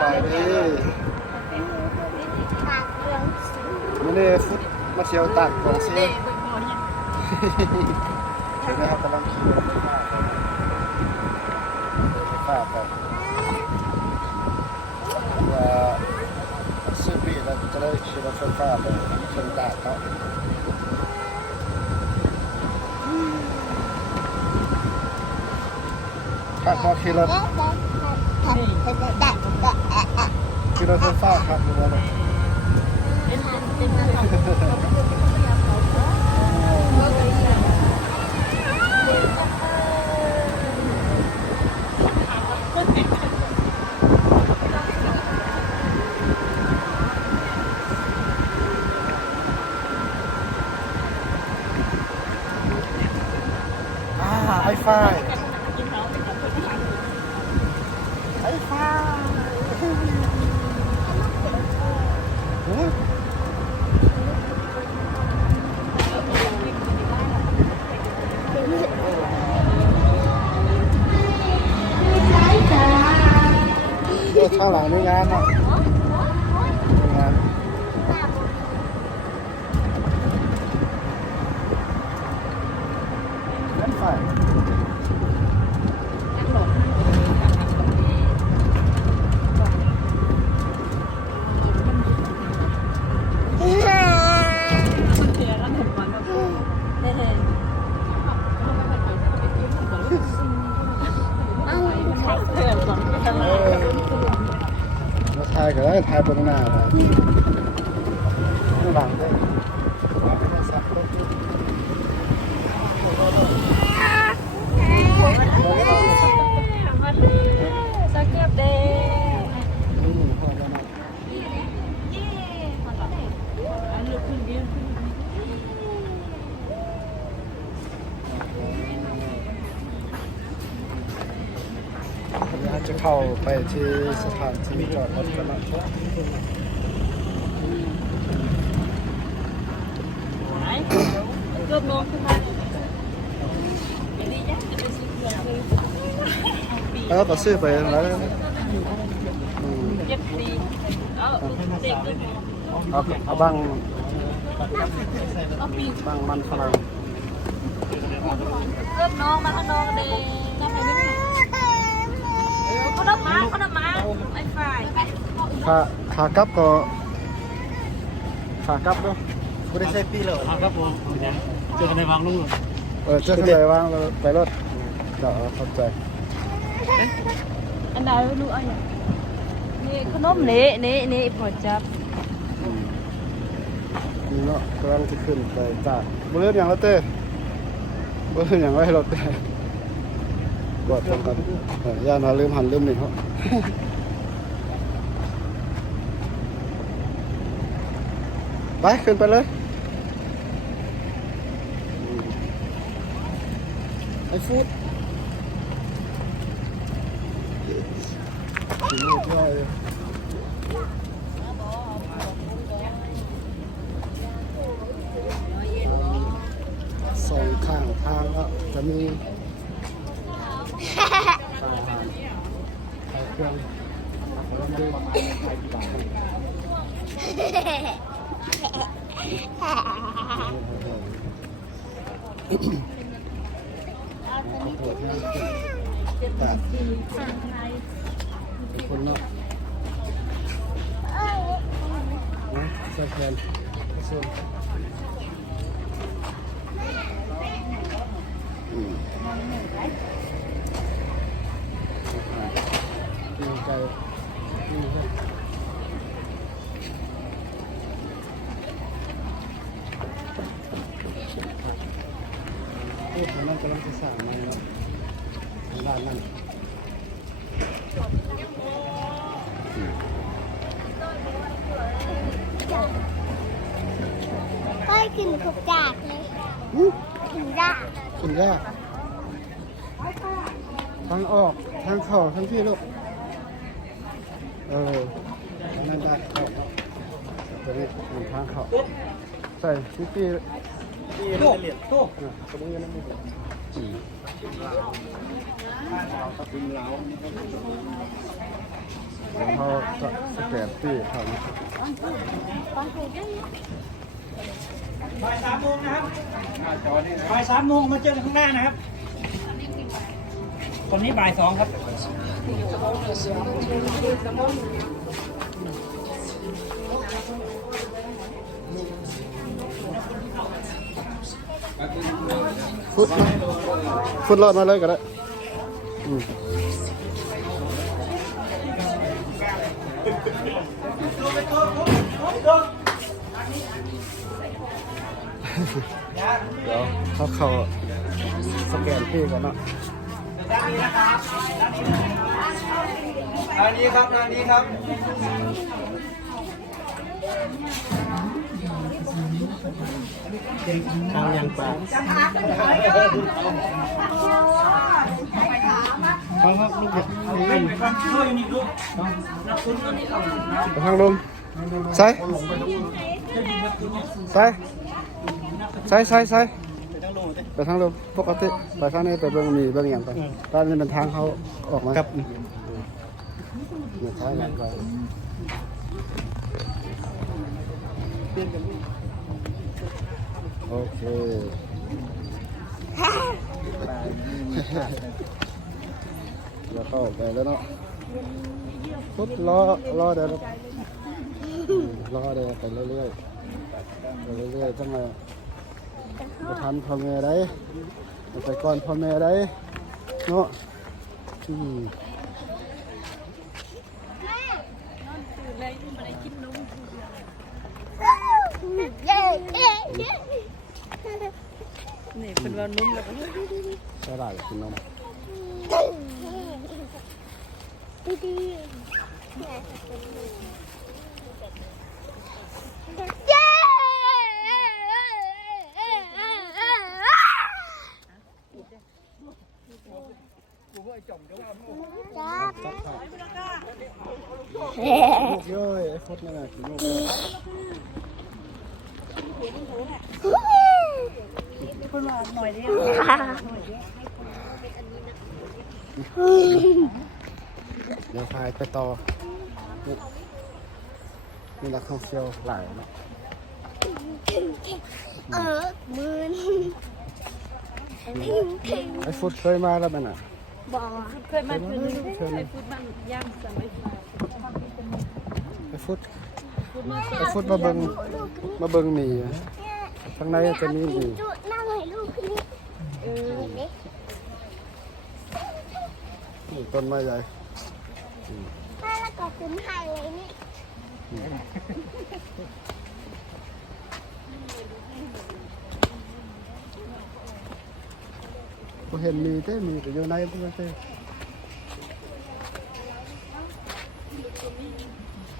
บายดีมื้อนี้ฟุตมาเที่ยวตากของซินะครับกำลังขี่รถไฟฟ้าไปว่าซื้อปีแล้วจะได้ขี่รถไฟฟ้าไปชนตากเขาถ้าพอขี่รถไฟฟ้าครับดูว่าไอไฟข้างหลังนี่งานเนาะงานรถไฟถ่ายก็ได้ถ่ายบนหน้าข้างหลังได้สักเก็บเด้เราจะเข้าไปที่สถานที่จอดรถกันนะเกือบน้องขึ้นมาแล้วก็ซื้อไปแล้วเจ็บดีเด็กเลยเอาบ้างมันฝรั่งเกือบน้องมาข้างนอกเด้น้องไปไม่ได้เขาดับมาไอ้ฝ่ายขากลับก็ขากลับด้วยไม่ได้ใช้ปีเลยครับผมเจอกันในวังลุงเจอกันในวังเราไปรถเดี๋ยวเข้าใจอันไหนรู้อะไรนี่ขนมเละพอจับนี่เนาะกำลังจะขึ้นไปจากบริเวณอย่างละเต้บริเวณอย่างไรเราเต้กดตรงกันย่านาลืมหันลืมหนึ่งเขาไปขึ้นไปเลยไอฟูดสองข้างทางก็จะมีเครื่องคนเนาะใส่แขนส่วนใจนี่ครับผมนั่งกำลังจะสั่งมาแล้วทางด้านนั้นก็กินทุกอย่างเลยกินยากกินยากทางออกทางเข้าทางที่ลูกนั่นได้เข้าตัวนี้ทางเข้าใส่ที่ปีโต๊ะโต๊ะสมมติยังไม่จี ก็สแกนที่ทำ บ่าย 3 โมงนะครับบ่าย 3 โมงมาเจอกันข้างหน้านะครับตอนนี้บ่าย 2 ครับ ฟุตนะฟุตรอดมาเลยก็ได้อืมเดี๋ยวเขาสแกนพี่กันเนาะ อันนี้ครับอันนี้ครับทางยังปลาครับลูกเด็กช่วยนี่ลูก ไปทางลมใส่ใส่ไปทางลมปกติไปทางนี้ไปเบิ่งมีเบิ่งอย่างไปตอนนี้เป็นทางเขาออกมาครับเนี่ยท้ายหลังไปโอเคแล้วก็ไปแล้วเนาะพุดรอเดี๋ยวรอเดี๋ยวไปเรื่อยๆจังไงไปทันพ่อแม่ได้ไปก่อนพ่อแม่ได้เนาะนี่เป็นวันนุ่มแล้วก็ ใช่ได้กินนมจับขาลูกย่อยไอ้ฟดนั่นน่ะกินลูกคนว่าหน่อยเดียว เดี๋ยวพายไปต่อนี่นักท่องเที่ยวหลายเนาะ มืน ไอ้ฟุตเคยมาแล้วมันอ่ะ บอก เคยมาคือเคยพูดมันย่างสมัย ไอ้ฟุตมาเบิ่งหมีอะข้างในจะมีหมี จุดนั่งให้ลูกนี่ นี่ต้นไม้ใหญ่ ถ้าแล้วก็คุ้มไทยเลยนี่ กูเห็นมีแต่มีแต่อยู่ในพวกนั้นเต้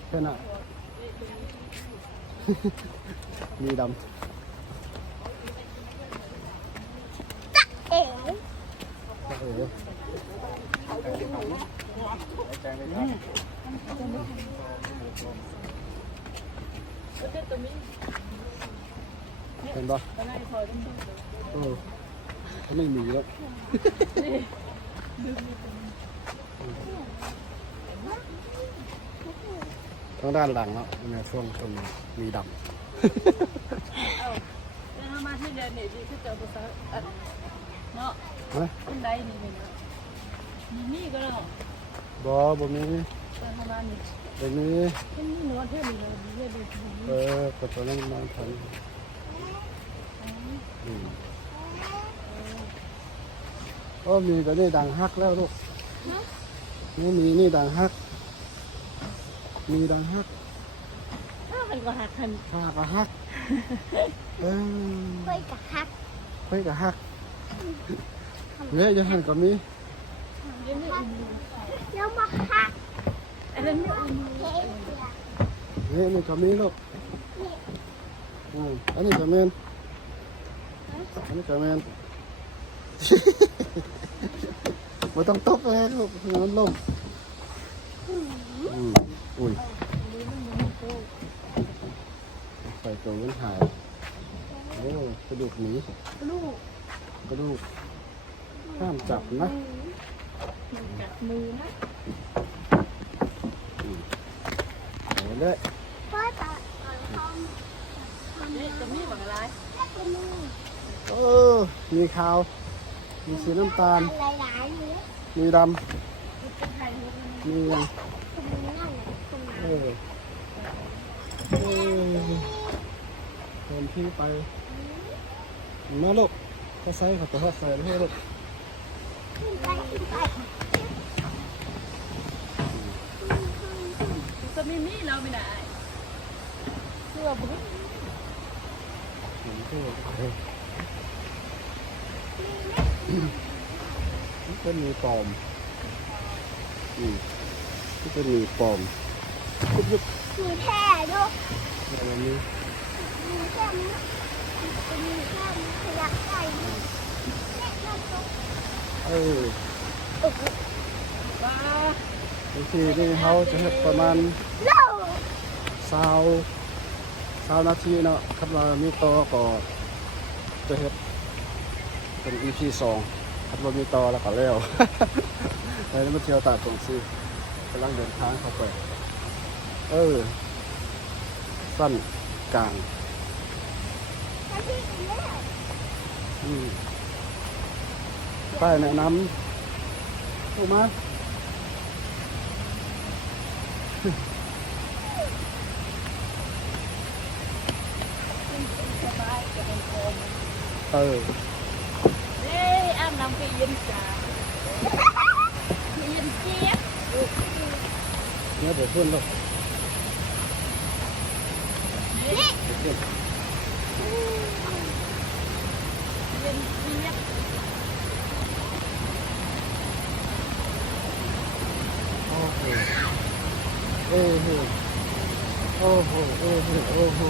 แค่นั้น มีดำ เอ๋ เห็นปะไม่มีแล้วทางด้านหลังเนาะในช่วงตรงนี้มีดำ ถ้ามาที่เดินเนี่ยดีที่เจอภาษาเนาะขึ้นได้นี่นี่ก็เนาะ บ่มี ประมาณนี้ บ่มี ขึ้นนี่นวดเท่านี้เลย กดตัวนั้นมาทันมีแต่นี่ดังฮักแล้วลูกนี่ดังฮักมีดังฮัก ถ้ามันก็หักกัน ข้าก็ฮักไปกับฮัก ไปกับฮักเนี่ยยังหันก็มี แล้วมาฮัก อันนั้น เฮ้ย เนี่ยนี่ก็มีลูกอันนี้ก็แม่นอันนี้ก็แม่นไม่ต้องตบเลยลูกมันล่มอุ้ยใส่ตัวมันหายโอ้กระดูกหนีกระดูกห้ามจับนะ มือนะ เรื่อย พ่อจะท นี่จะมีหวังอะไร ำจะมี เออมีขาวมีสีน้ำตาล หลายๆเลย มีดำมีอย่าง คนนี้นั่นคนนั้น เออเดินที่ไปมาลูกก็ใส่เขาตัวใส่ให้ลูก ขึ้นไปขึ้นไป จะมีมีเราไม่ได้เชื่อบุ้ง นี่เป็นมีปลอมนี่เป็นมีปลอมยุบ มีแค่ด้วย อะไรนี้ มีแค่นี้มีแค่นี้ขยับใส่เล็กน้อยตัว เออ บ้า บางทีนี่เขาจะเห็ดประมาณ เล่า 20 นาทีเนาะครับเรามีต่อก็จะเห็ดเป็น EP 2ครับเรามีต่อแล้วก็แล้ว ไปมาเที่ยวตาดตรงซีกำลังเดินทางเข้าไปสั้นกลาง แล้วพี่อีกแล้ว ป้ายแนะนำถูกไหม สบายจะเป็นโคม เออ เฮ้ยอาบน้ำไปเย็นจ้าเย็นเจี๊ยบ เนี่ยเดี๋ยวขึ้นลูก นี่ เดี๋ยวขึ้น เย็นเจี๊ยบ โอ้โหโอ้โหโอ้โหโอ้โหโอ้โห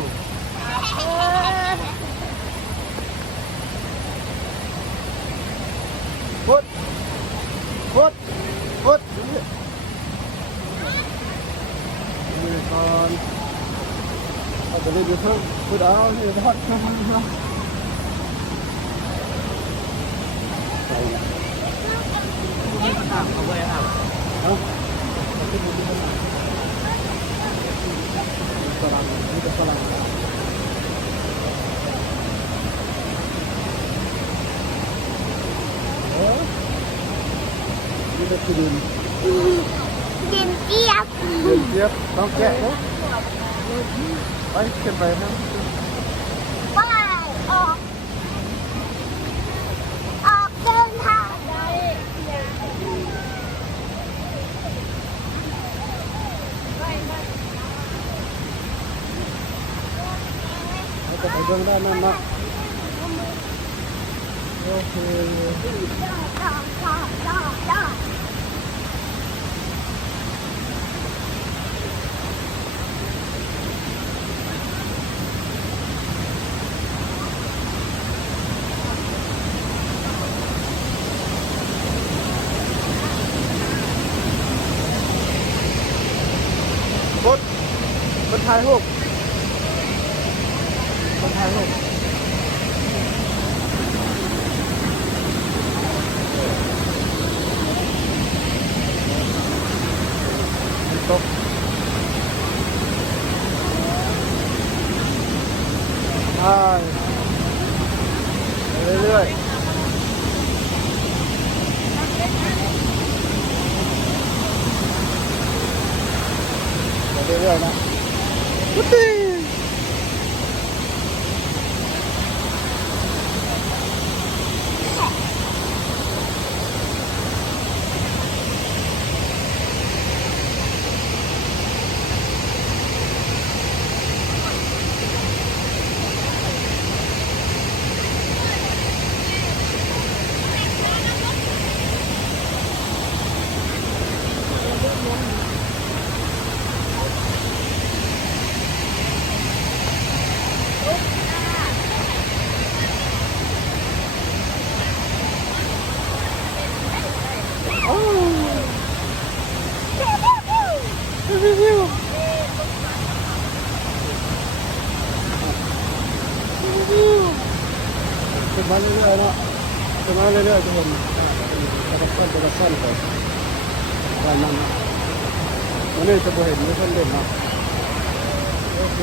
พุดพุดพุดนี่ก่อนเอาไปเล่นอยู่เพิ่งพุดเอานี่ทอดข้าวใส่เนี่ย เอาไว้ครับ เอาขึ้นมาดูกันหน่อยฝรั่งนี่เป็นฝรั่งนี่เป็นที่ดิน ดินเจี๊ยบ เดินเจี๊ยบต้องแกะนะไปขึ้นไปนะ ไปออกออกเดินทางได้ เราจะไปเบื้องด้านนั้นนะโอเค จ้าจ้าจ้าจ้าจ้า คนคนถ่ายรูปคนถ่ายรูปตกไปเรื่อยๆไปเรื่อยๆนะวุ้ตีขึ้นมาเรื่อยๆเนาะขึ้นมาเรื่อยๆทุกคนกระสั้นไปวันนั้นวันนี้จะบ่เห็นไม่เพิ่นเล่นเนาะ โอเค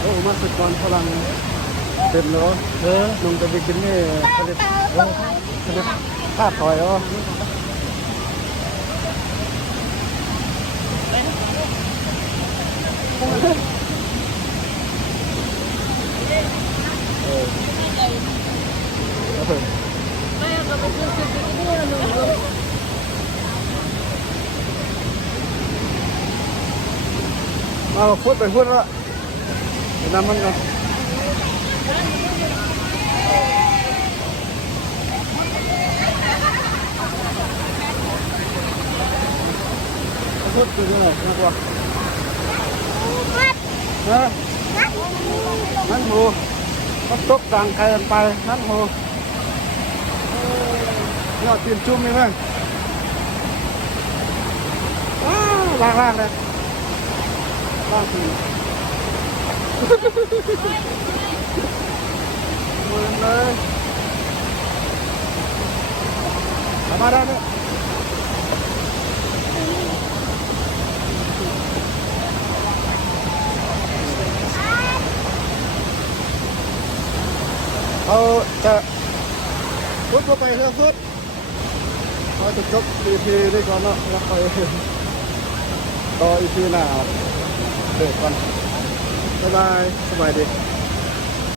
โอ้มาสุดก่อนพลังเต็มแล้วลงจะไปกินนี่ผลิตค่าถอยแล้วมาพูดไปพูดแล้วน้ำมันกันพูดคืออะไรนะกว่านั่นหมูเขาตกต่างใครกันไปนั่นหมูเนี่ยตีนจุ่มนี่มั้งล่างเลยล่างทีมือเลยทำมาได้เนี่ยเขาจะพุทธไปเรื่องพุทธเขาจะจบ EP ได้ก่อนเนาะแล้วไปต่อ EP หน้าเด็กก่อนบ๊ายบายสบายดี